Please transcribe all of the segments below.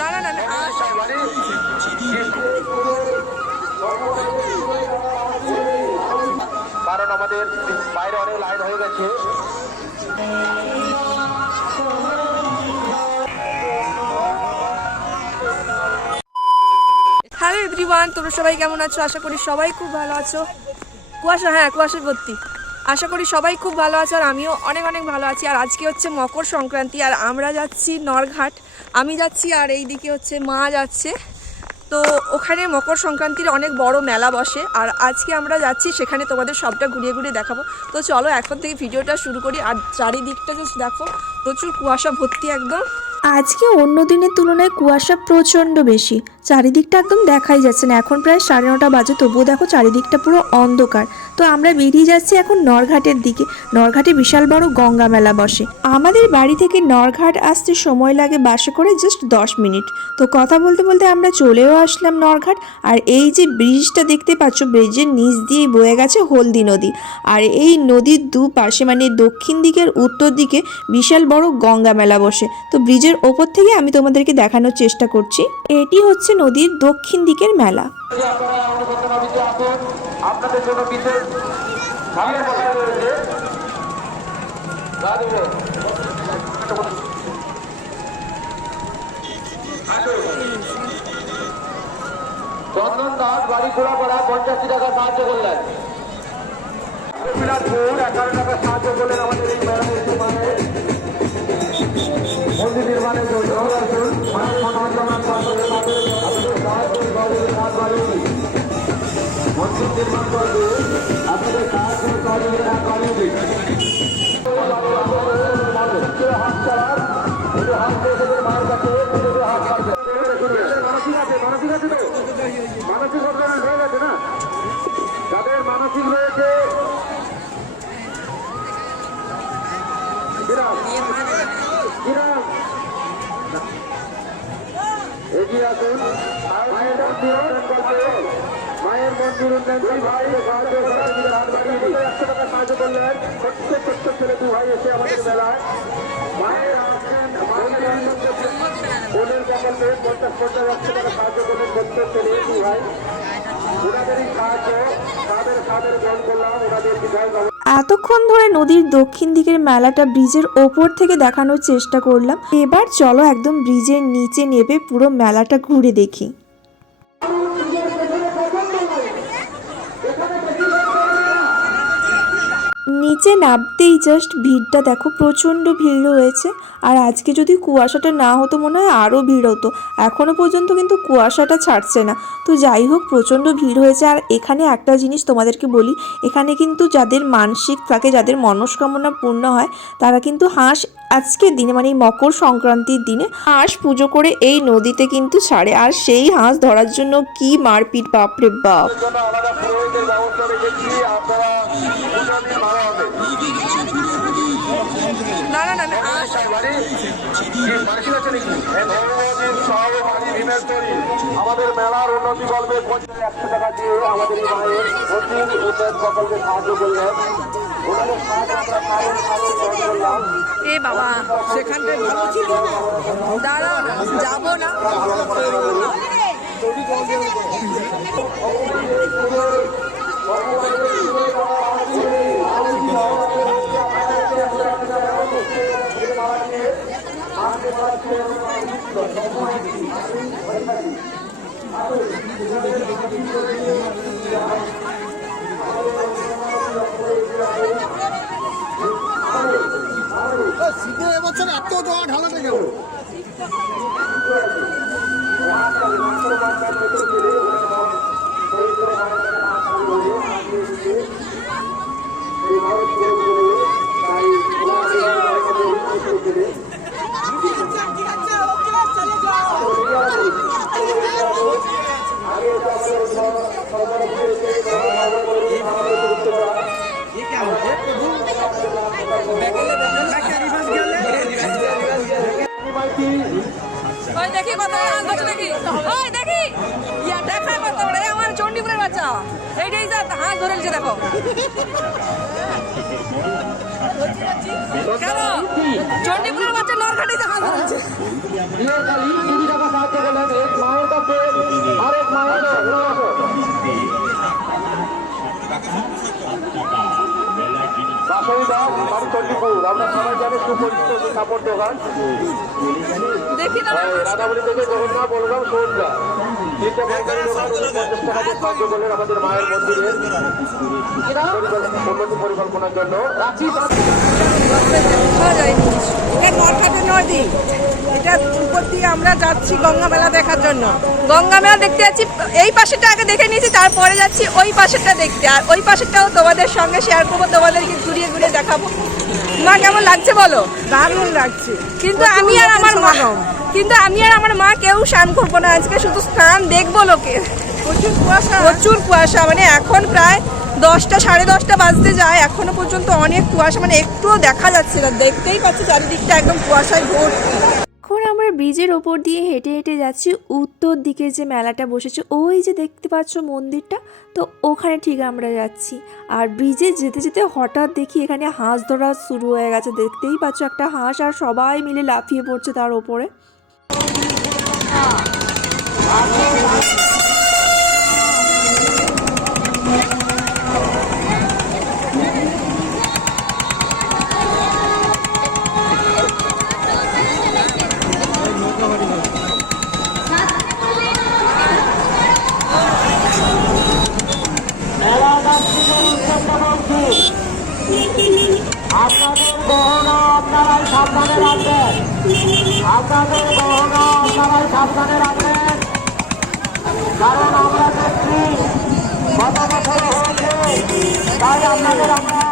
না না কারণ আমাদের বাইরে অনেক লাইন হয়ে গেছে। হ্যালো এভরিওয়ান তোমরা সবাই কেমন আছো? আশা করি সবাই খুব ভালো আছো। কুয়াশা হ্যাঁ কুয়াশা ভর্তি আশা করি সবাই খুব ভালো আছো আর আমিও অনেক অনেক ভালো আছি। আর আজকে হচ্ছে মকর সংক্রান্তি, আর আমরা যাচ্ছি নরঘাট। আমি যাচ্ছি আর এই দিকে হচ্ছে মা যাচ্ছে। তো ওখানে মকর সংক্রান্তির অনেক বড় মেলা বসে। আর আজকে আমরা যাচ্ছি, সেখানে তোমাদের সবটা ঘুরিয়ে ঘুরিয়ে দেখাবো। তো চলো, এখন থেকে ভিডিওটা শুরু করি। আর চারিদিকটা জাস্ট দেখো, প্রচুর কুয়াশা ভর্তি একদম। আজকে অন্য দিনের তুলনায় কুয়াশা প্রচণ্ড বেশি। চারিদিকটা একদম দেখাই যাচ্ছে না। এখন প্রায় সাড়ে নটা বাজে, তবুও দেখো চারিদিকটা পুরো অন্ধকার। তো আমরা বেরিয়ে যাচ্ছি এখন নরঘাটের দিকে। নরঘাটে বিশাল বড় গঙ্গা মেলা বসে। আমাদের বাড়ি থেকে নরঘাট আসতে সময় লাগে বাসে করে জাস্ট দশ মিনিট। তো কথা বলতে বলতে আমরা চলেও আসলাম নরঘাট। আর এই যে ব্রিজটা দেখতে পাচ্ছ, ব্রিজের নিচ দিয়ে বয়ে গেছে হলদি নদী। আর এই নদীর দুপাশে মানে দক্ষিণ দিকের উত্তর দিকে বিশাল বড় গঙ্গা মেলা বসে। তো ব্রিজের ওপর থেকে আমি তোমাদেরকে দেখানোর চেষ্টা করছি। এটি হচ্ছে নদীর দক্ষিণ দিকের মেলা। আপনাদের জন্য বিশেষ চন্দন দাস বাড়ি খোলা করা পঞ্চাশি টাকা সাহায্য করলেন। এগারো টাকা সাহায্য করলেন আমাদের এই মন্দির নির্মাণের জন্য মায়ের মনোরঞ্জন। মন্দির নির্মাণ করবে আপনাদের সাহায্য সহযোগিতা হাত এতক্ষণ ধরে নদীর দক্ষিণ দিকের মেলাটা ব্রিজের ওপর থেকে দেখানোর চেষ্টা করলাম। এবার চলো একদম ব্রিজের নিচে নেবে পুরো মেলাটা ঘুরে দেখি। নিচে নামতেই জাস্ট ভিড়টা দেখো, প্রচণ্ড ভিড় রয়েছে। আর আজকে যদি কুয়াশাটা না হতো, মনে হয় আরও ভিড় হতো। এখনও পর্যন্ত কিন্তু কুয়াশাটা ছাড়ছে না। তো যাই হোক, প্রচণ্ড ভিড় হয়েছে। আর এখানে একটা জিনিস তোমাদেরকে বলি, এখানে কিন্তু যাদের মানসিক থাকে, যাদের মনস্কামনা পূর্ণ হয়, তারা কিন্তু হাঁস আজকের দিনে মানে মকর সংক্রান্তির দিনে, হাঁস পুজো করে এই নদীতে কিন্তু ছাড়ে। আর সেই হাঁস ধরার জন্য কি মারপিট, বাপরে বাপ! আমাদের মেলার উন্নতি করবে। একশো টাকা দিয়ে আমাদের এই মায়ের মন্দির উন্নয়ন প্রকল্পে সাহায্য করলেন এ বাবা সেখানটায় ভালো ছিল যাব না। জল ঢালাতে গেল ওই দেখি কত হাঁস ধরছে দেখি। ওই দেখি। ইয়া, দেখা বড় এই আমার চণ্ডীপুরের বাচ্চা। এইটাই যা হাঁস ধরেছে দেখো। কেন? চণ্ডীপুরের বাচ্চা নরঘাটে যে হাঁস ধরেছে আরেক মায়ের আমরা সবাই জানি সুপরিচিত কাপড় দোকান রাধাবলী থেকে জগন্নাথ বলরাম সোনগা এটা উপর দিয়ে আমরা যাচ্ছি গঙ্গা মেলা দেখার জন্য গঙ্গা মেলা দেখতে যাচ্ছি এই পাশেটা আগে দেখে নিয়েছি তারপরে যাচ্ছি ওই পাশেরটা দেখতে আর ওই পাশেরটাও তোমাদের সঙ্গে শেয়ার করব তোমাদেরকে ঘুরিয়ে ঘুরিয়ে দেখাবো মা কেমন লাগছে বলো দারুণ লাগছে কিন্তু আমি আর আমার মা কিন্তু আমি আর আমার মা কেউ স্নান করব না। আজকে শুধু স্নান দেখব লোকে। প্রচুর কুয়াশা। প্রচুর কুয়াশা। মানে এখন প্রায় দশটা সাড়ে দশটা বাজতে যায়। এখনও পর্যন্ত অনেক কুয়াশা। মানে একটুও দেখা যাচ্ছে না। দেখতেই পাচ্ছি চারিদিকটা একদম কুয়াশায় ভর্তি। এখন আমরা ব্রিজের ওপর দিয়ে হেঁটে হেঁটে যাচ্ছি। উত্তর দিকে যে মেলাটা বসেছে ওই যে দেখতে পাচ্ছ মন্দিরটা? তো ওখানে ঠিক আমরা যাচ্ছি। আর ব্রিজে যেতে যেতে হঠাৎ দেখি এখানে হাঁস ধরা শুরু হয়ে গেছে। দেখতেই পাচ্ছ একটা হাঁস আর সবাই মিলে লাফিয়ে পড়ছে তার ওপরে। আপনাদের গহনা আপনারাই সাবধানে রাখবেন। আপনাদের আপনারাই সাবধানে রাখবেন। কারণ আমরা দেখছি গত বছর হয়েছে, তাই আপনাদের আমরা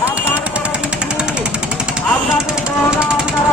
সাবধান করে দিচ্ছি। আপনাদের আপনারা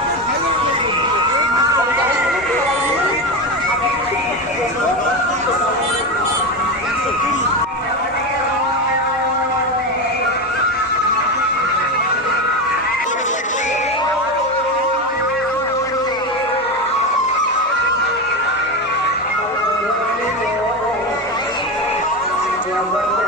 যে